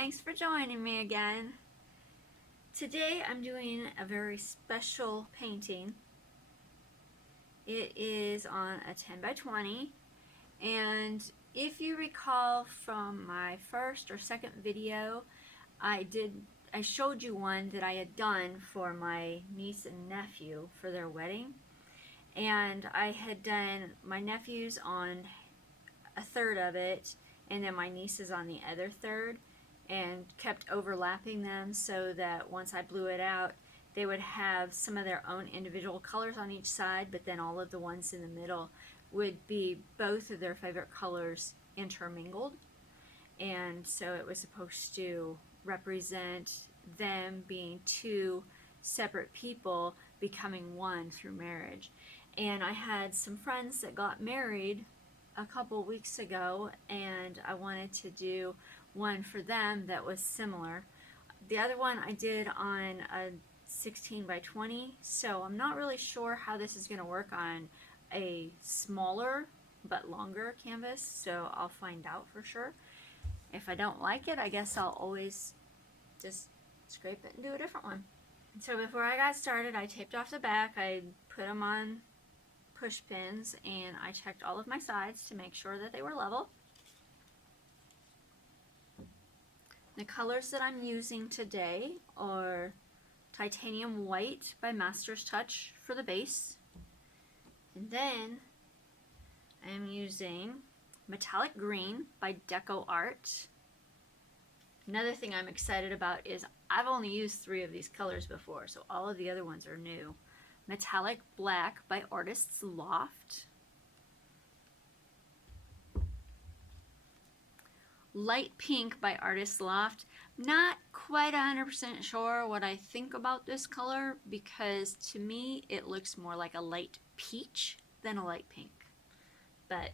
thanks for joining me again. Today I'm doing a very special painting. It is on a 10 by 20, and if you recall from my first or second video, I showed you one that I had done for my niece and nephew for their wedding, and I had done my nephew's on a third of it and then my niece's on the other third, and kept overlapping them so that once I blew it out they would have some of their own individual colors on each side, but then all of the ones in the middle would be both of their favorite colors intermingled. And so it was supposed to represent them being two separate people becoming one through marriage. And I had some friends that got married a couple weeks ago, and I wanted to do one for them that was similar. The other one I did on a 16 by 20, so I'm not really sure how this is going to work on a smaller but longer canvas, so I'll find out for sure. If I don't like it, I guess I'll always just scrape it and do a different one. So before I got started, I taped off the back, I put them on push pins, and I checked all of my sides to make sure that they were level. The colors that I'm using today are Titanium White by Master's Touch for the base, and then I'm using Metallic Green by DecoArt. Another thing I'm excited about is I've only used 3 of these colors before, so all of the other ones are new. Metallic Black by Artist's Loft. Light Pink by Artist's Loft. Not quite 100% sure what I think about this color, because to me it looks more like a light peach than a light pink. But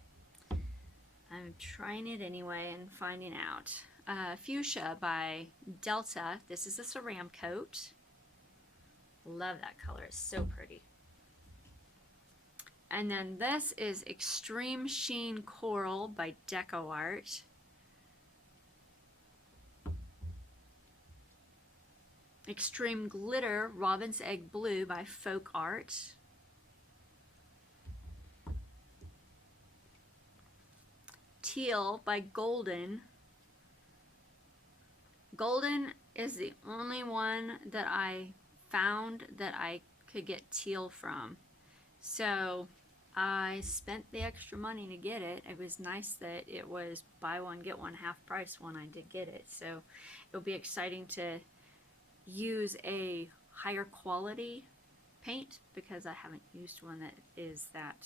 I'm trying it anyway and finding out. Fuchsia by Delta. This is a Ceramcoat. Love that color, it's so pretty. And then this is Extreme Sheen Coral by DecoArt. Extreme Glitter Robin's Egg Blue by FolkArt. Teal by Golden. Golden is the only one that I found that I could get teal from, so I spent the extra money to get it. It was nice that it was buy one get one half price when I did get it, so it'll be exciting to use a higher quality paint because I haven't used one that is that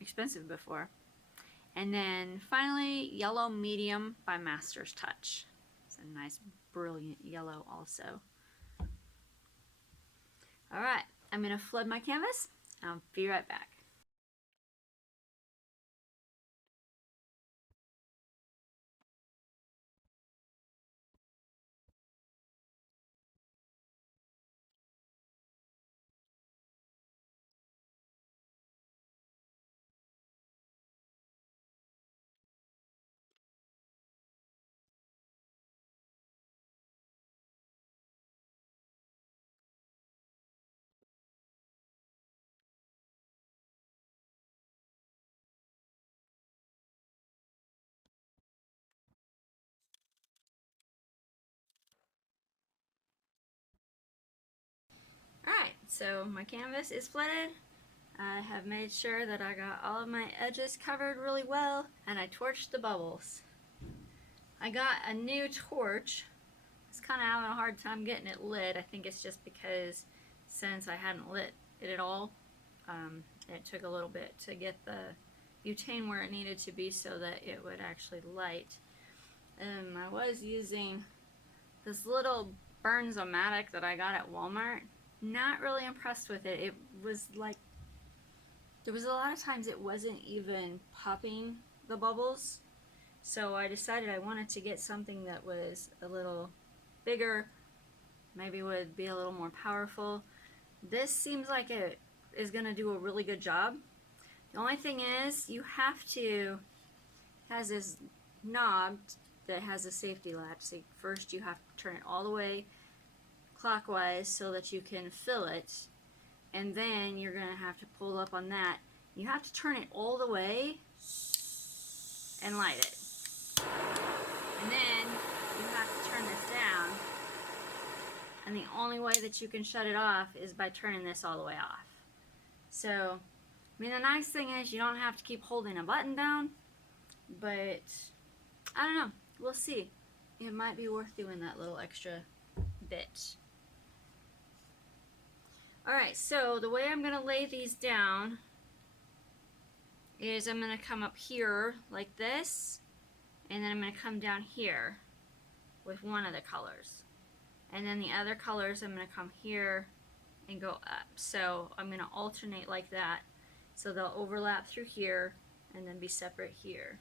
expensive before. And then finally, Yellow Medium by Master's Touch. It's a nice brilliant yellow also. Alright, I'm going to flood my canvas. I'll be right back. Alright, so my canvas is flooded. I have made sure that I got all of my edges covered really well, and I torched the bubbles. I got a new torch. I was kind of having a hard time getting it lit. I think it's just because since I hadn't lit it at all, it took a little bit to get the butane where it needed to be so that it would actually light. I was using this little Burns-O-Matic that I got at Walmart. Not really impressed with it. It was like, there was a lot of times it wasn't even popping the bubbles, so I decided I wanted to get something that was a little bigger, maybe would be a little more powerful. This seems like it is going to do a really good job. The only thing is, you have to, it has this knob that has a safety latch. So first you have to turn it all the way clockwise so that you can fill it, and then you're going to have to pull up on that. You have to turn it all the way and light it. And then you have to turn this down, and the only way that you can shut it off is by turning this all the way off. So, I mean, the nice thing is you don't have to keep holding a button down, but I don't know. We'll see. It might be worth doing that little extra bit. Alright, so the way I'm going to lay these down is I'm going to come up here like this, and then I'm going to come down here with one of the colors. And then the other colors I'm going to come here and go up. So I'm going to alternate like that. So they'll overlap through here and then be separate here.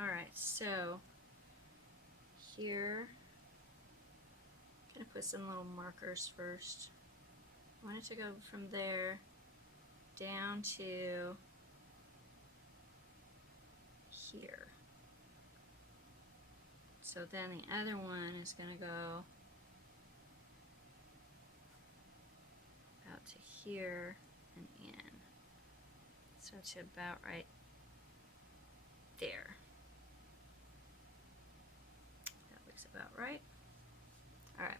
Alright, so here, I'm going to put some little markers first. I want it to go from there down to here. So then the other one is going to go out to here and in. So to about right there. That looks about right. Alright.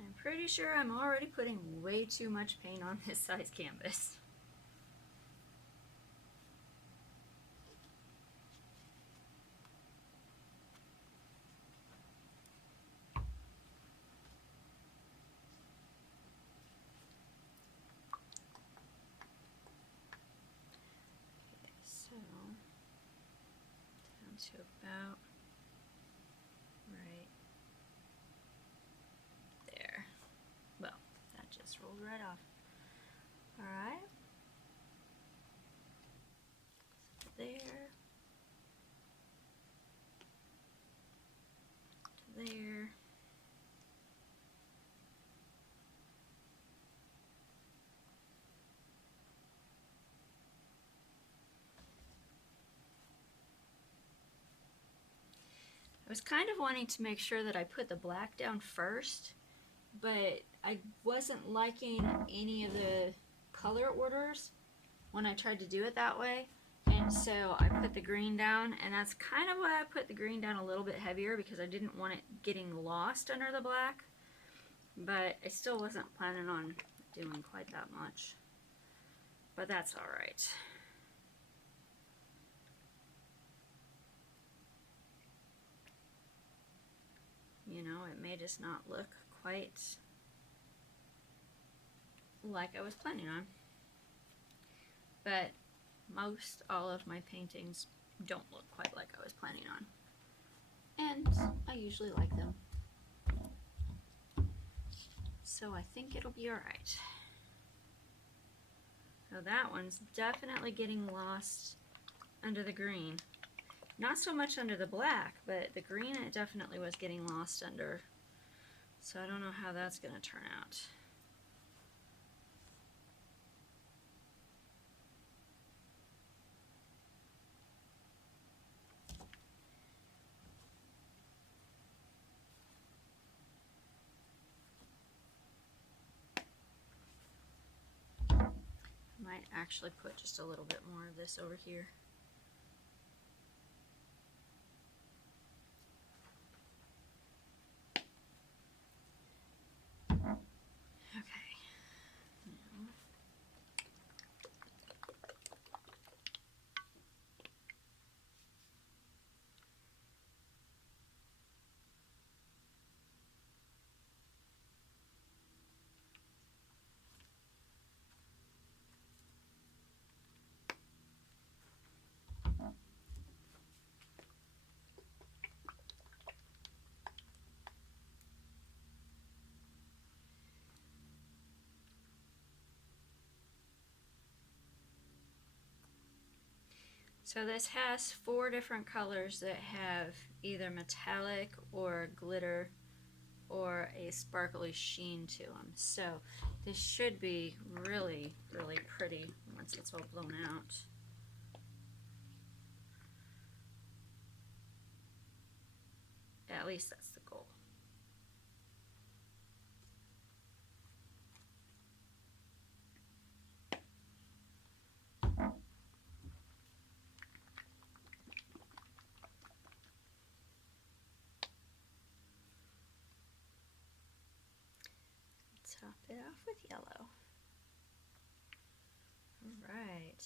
I'm pretty sure I'm already putting way too much paint on this size canvas. To about right there. Well, that just rolled right off. Alright. There. To there. I was kind of wanting to make sure that I put the black down first, but I wasn't liking any of the color orders when I tried to do it that way, and so I put the green down, and that's kind of why I put the green down a little bit heavier, because I didn't want it getting lost under the black, but I still wasn't planning on doing quite that much, but that's alright. You know, it may just not look quite like I was planning on. But most all of my paintings don't look quite like I was planning on. And I usually like them. So I think it'll be alright. So that one's definitely getting lost under the green. Not so much under the black, but the green it definitely was getting lost under. So I don't know how that's going to turn out. I might actually put just a little bit more of this over here. So this has 4 different colors that have either metallic or glitter or a sparkly sheen to them. So this should be really, really pretty once it's all blown out. At least that's the goal. Top it off with yellow. All right.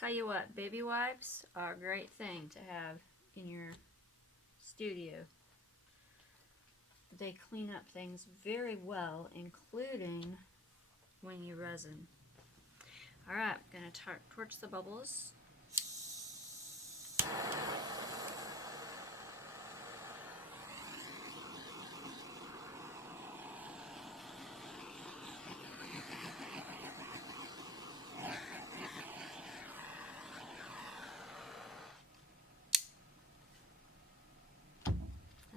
Tell you what, baby wipes are a great thing to have in your studio. They clean up things very well, including when you resin. Alright, I'm going to torch the bubbles.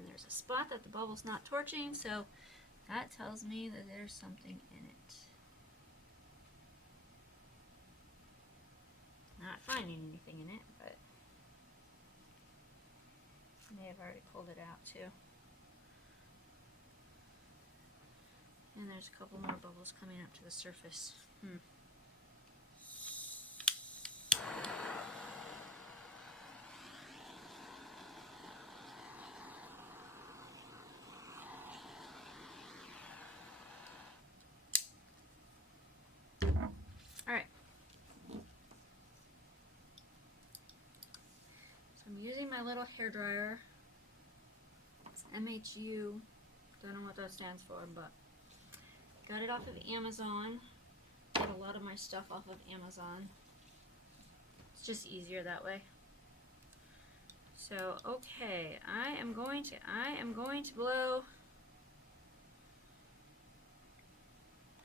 There's a spot that the bubble's not torching, so that tells me that there's something in it. Not finding anything in it, but I may have already pulled it out too. And there's a couple more bubbles coming up to the surface. Alright. So I'm using my little hairdryer. It's MHU. Don't know what that stands for, but got it off of Amazon. Get a lot of my stuff off of Amazon. It's just easier that way. So, okay, I am going to blow.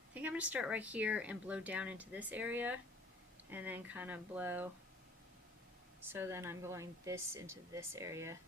I think I'm going to start right here and blow down into this area and then kind of blow. So then I'm blowing this into this area.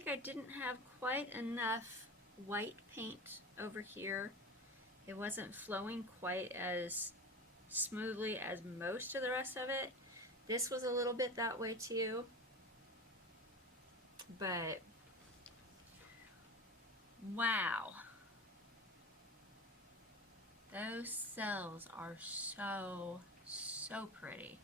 think I didn't have quite enough white paint over here. It wasn't flowing quite as smoothly as most of the rest of it. This was a little bit that way too, but wow, those cells are so pretty.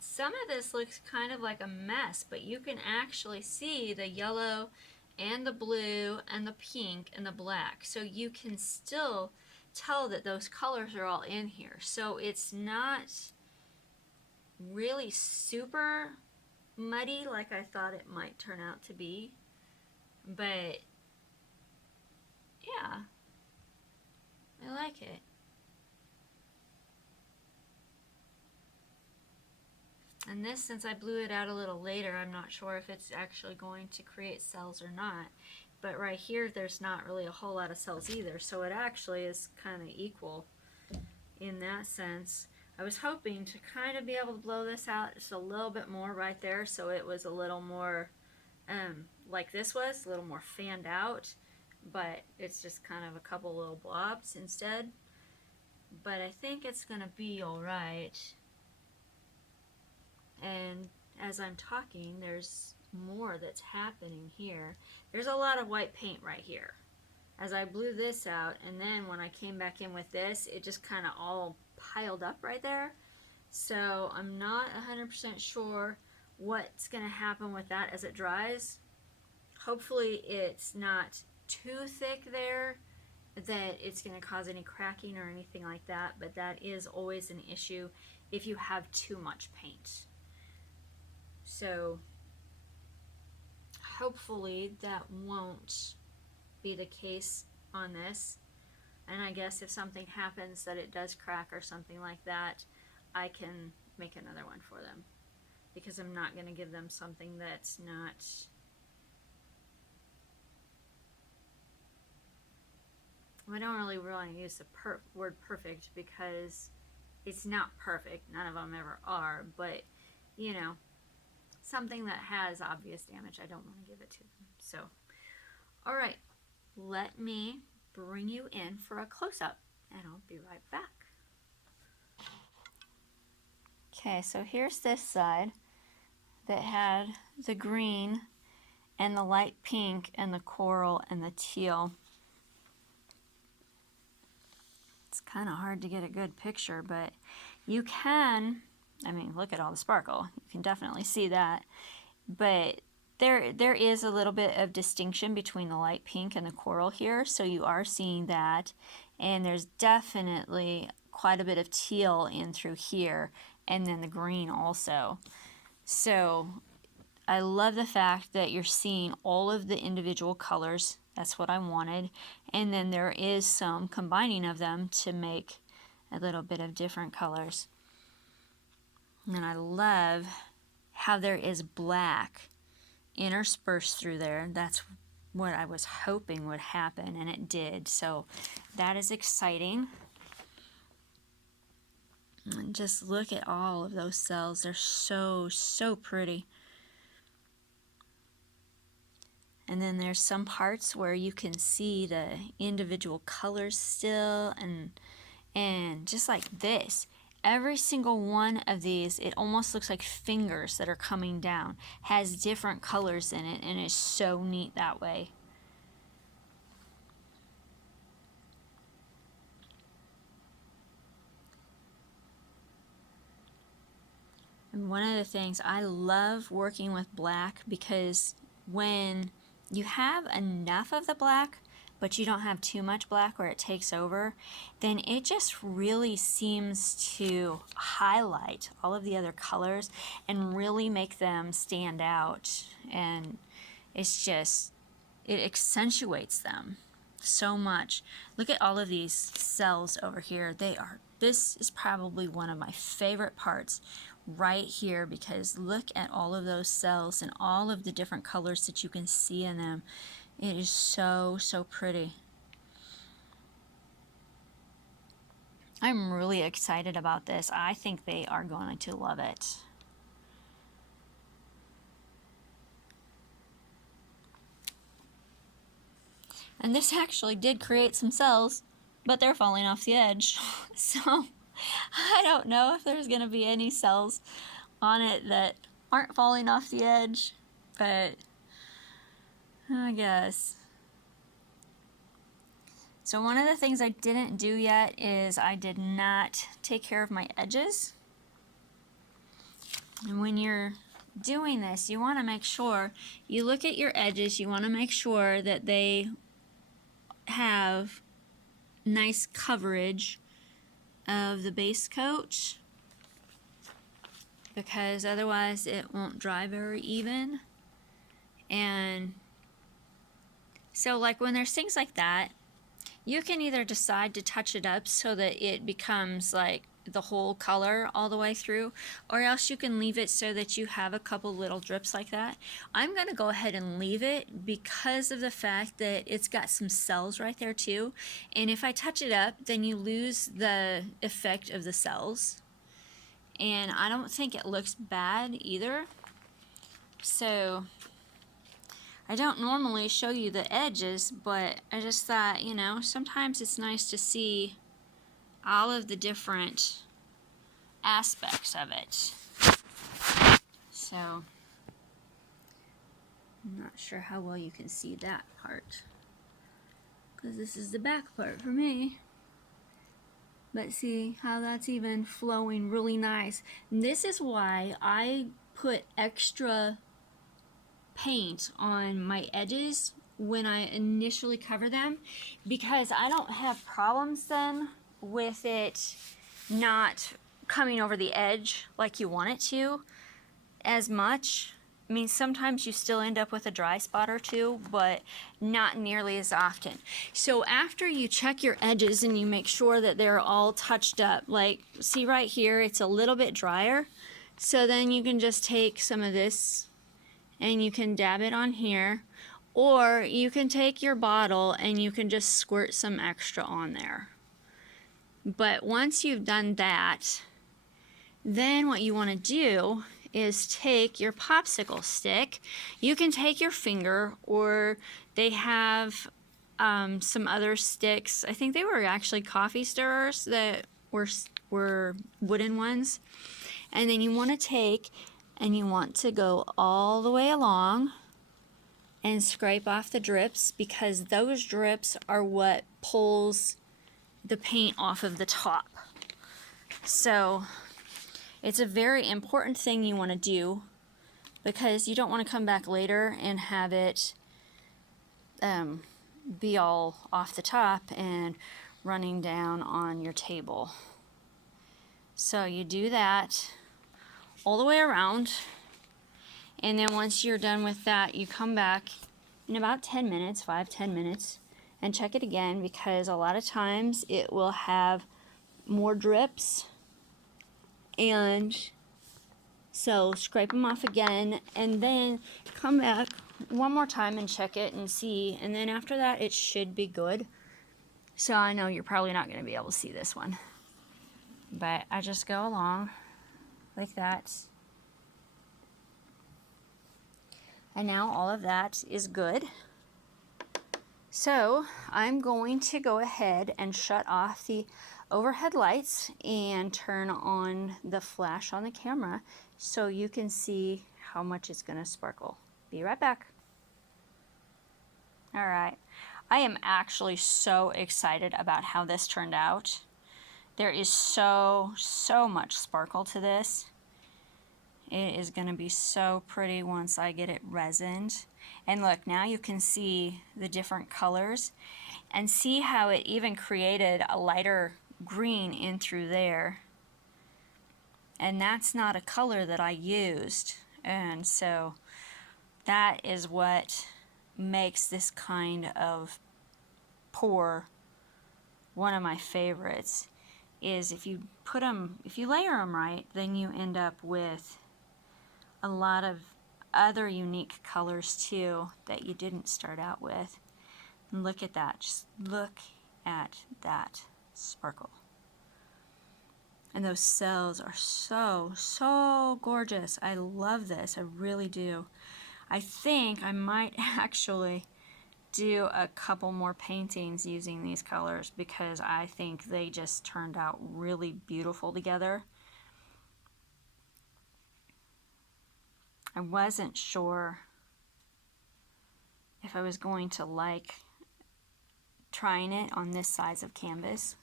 Some of this looks kind of like a mess, but you can actually see the yellow and the blue and the pink and the black. So you can still tell that those colors are all in here. So it's not really super muddy like I thought it might turn out to be. But yeah, I like it. And this, since I blew it out a little later, I'm not sure if it's actually going to create cells or not. But right here, there's not really a whole lot of cells either, so it actually is kind of equal in that sense. I was hoping to kind of be able to blow this out just a little bit more right there, so it was a little more, like this was, a little more fanned out, but it's just kind of a couple little blobs instead. But I think it's going to be alright. And as I'm talking, there's more that's happening here. There's a lot of white paint right here. As I blew this out, and then when I came back in with this, it just kind of all piled up right there. So I'm not 100% sure what's going to happen with that as it dries. Hopefully it's not too thick there, that it's going to cause any cracking or anything like that, but that is always an issue if you have too much paint. So hopefully that won't be the case on this. And I guess if something happens that it does crack or something like that, I can make another one for them, because I'm not going to give them something that's not I don't really want to use the word perfect, because it's not perfect. None of them ever are, but you know, something that has obvious damage, I don't want to give it to them. So, all right, let me bring you in for a close-up, and I'll be right back. Okay, so here's this side that had the green and the light pink and the coral and the teal. It's kind of hard to get a good picture, but you can, I mean, look at all the sparkle. You can definitely see that. But there is a little bit of distinction between the light pink and the coral here, so you are seeing that. And there's definitely quite a bit of teal in through here, and then the green also. So I love the fact that you're seeing all of the individual colors. That's what I wanted. And then there is some combining of them to make a little bit of different colors. And I love how there is black interspersed through there. That's what I was hoping would happen, and it did. So that is exciting. And just look at all of those cells. They're so pretty. And then there's some parts where you can see the individual colors still, and just like this, every single one of these, it almost looks like fingers that are coming down, has different colors in it, and it's so neat that way. And one of the things I love working with black, because when you have enough of the black, but you don't have too much black where it takes over, then it just really seems to highlight all of the other colors and really make them stand out. And it's just, it accentuates them so much. Look at all of these cells over here. This is probably one of my favorite parts right here, because look at all of those cells and all of the different colors that you can see in them. It is so pretty. I'm really excited about this. I think they are going to love it. And this actually did create some cells, but they're falling off the edge. So I don't know if there's going to be any cells on it that aren't falling off the edge, but I guess. So one of the things I didn't do yet is I did not take care of my edges. And when you're doing this, you want to make sure you look at your edges. You want to make sure that they have nice coverage of the base coat, because otherwise it won't dry very even. And so like when there's things like that, you can either decide to touch it up so that it becomes like the whole color all the way through, or else you can leave it so that you have a couple little drips like that. I'm going to go ahead and leave it because of the fact that it's got some cells right there too, and if I touch it up then you lose the effect of the cells, and I don't think it looks bad either. So I don't normally show you the edges, but I just thought, you know, sometimes it's nice to see all of the different aspects of it. So I'm not sure how well you can see that part, because this is the back part for me. But see how that's even flowing really nice. And this is why I put extra paint on my edges when I initially cover them, because I don't have problems then with it not coming over the edge like you want it to as much. I mean, sometimes you still end up with a dry spot or two, but not nearly as often. So after you check your edges and you make sure that they're all touched up, like see right here, it's a little bit drier. So then you can just take some of this and you can dab it on here, or you can take your bottle and you can just squirt some extra on there. But once you've done that, then what you want to do is take your popsicle stick. You can take your finger, or they have some other sticks. I think they were actually coffee stirrers that were wooden ones. And then you want to take and you want to go all the way along and scrape off the drips, because those drips are what pulls the paint off of the top. So it's a very important thing you want to do, because you don't want to come back later and have it be all off the top and running down on your table. So you do that all the way around, and then once you're done with that, you come back in about 10 minutes, 5-10 minutes, and check it again, because a lot of times it will have more drips. And so scrape them off again, and then come back one more time and check it and see, and then after that it should be good. So I know you're probably not going to be able to see this one, but I just go along like that. And now all of that is good. So I'm going to go ahead and shut off the overhead lights and turn on the flash on the camera so you can see how much it's going to sparkle. Be right back. All right. I am actually so excited about how this turned out. There is so much sparkle to this. It is going to be so pretty once I get it resined. And look, now you can see the different colors, and see how it even created a lighter green in through there. And that's not a color that I used. And so that is what makes this kind of pour one of my favorites, is if you put them, if you layer them right, then you end up with a lot of other unique colors too that you didn't start out with. And look at that, just look at that sparkle. And those cells are so gorgeous. I love this. I really do. I think I might actually do a couple more paintings using these colors because I think they just turned out really beautiful together. I wasn't sure if I was going to like trying it on this size of canvas,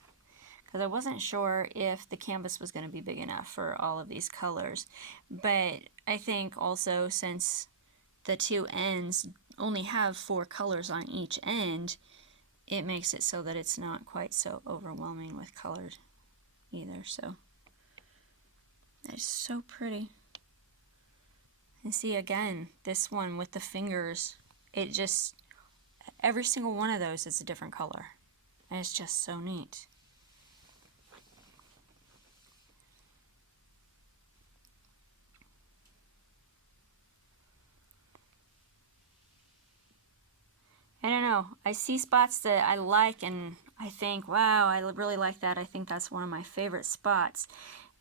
because I wasn't sure if the canvas was going to be big enough for all of these colors. But I think also, since the two ends only have 4 colors on each end, it makes it so that it's not quite so overwhelming with colors either. So it's so pretty. And see, again, this one with the fingers, it just, every single one of those is a different color. And it's just so neat. I don't know, I see spots that I like and I think, wow, I really like that. I think that's one of my favorite spots.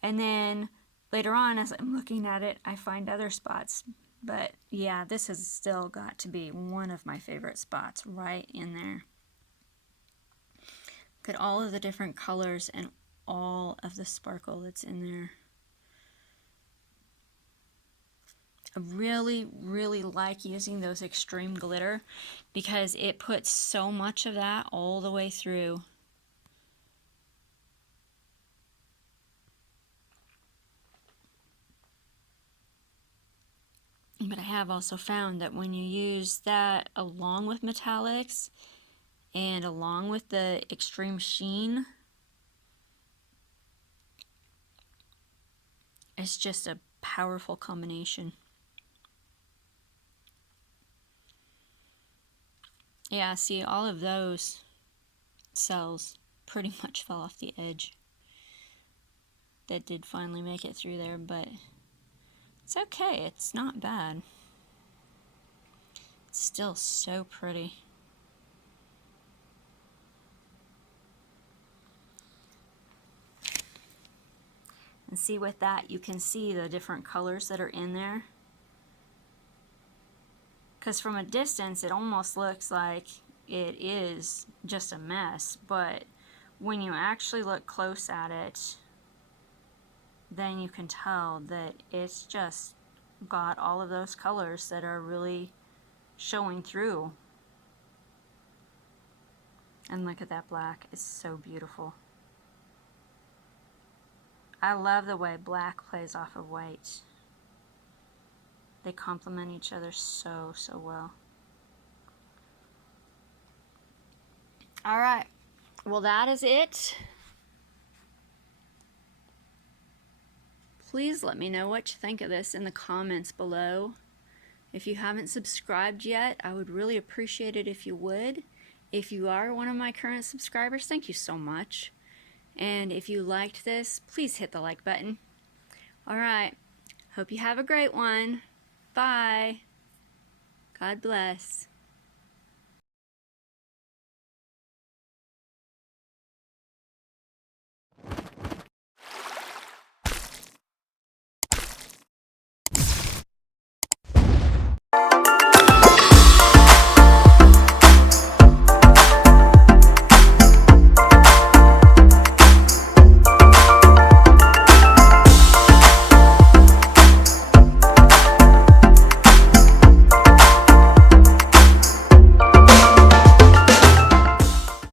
And then later on, as I'm looking at it, I find other spots. But yeah, this has still got to be one of my favorite spots, right in there. Look at all of the different colors and all of the sparkle that's in there. I really like using those extreme glitter because it puts so much of that all the way through. But I have also found that when you use that along with metallics and along with the extreme sheen, it's just a powerful combination. Yeah, see, all of those cells pretty much fell off the edge. That did finally make it through there, but it's okay, it's not bad. It's still so pretty. And see, with that, you can see the different colors that are in there. Because from a distance, it almost looks like it is just a mess, but when you actually look close at it, then you can tell that it's just got all of those colors that are really showing through. And look at that black, it's so beautiful. I love the way black plays off of white. They complement each other so well. Alright, well, that is it. Please let me know what you think of this in the comments below. If you haven't subscribed yet, I would really appreciate it if you would. If you are one of my current subscribers, thank you so much. And if you liked this, please hit the like button. Alright, hope you have a great one. Bye. God bless.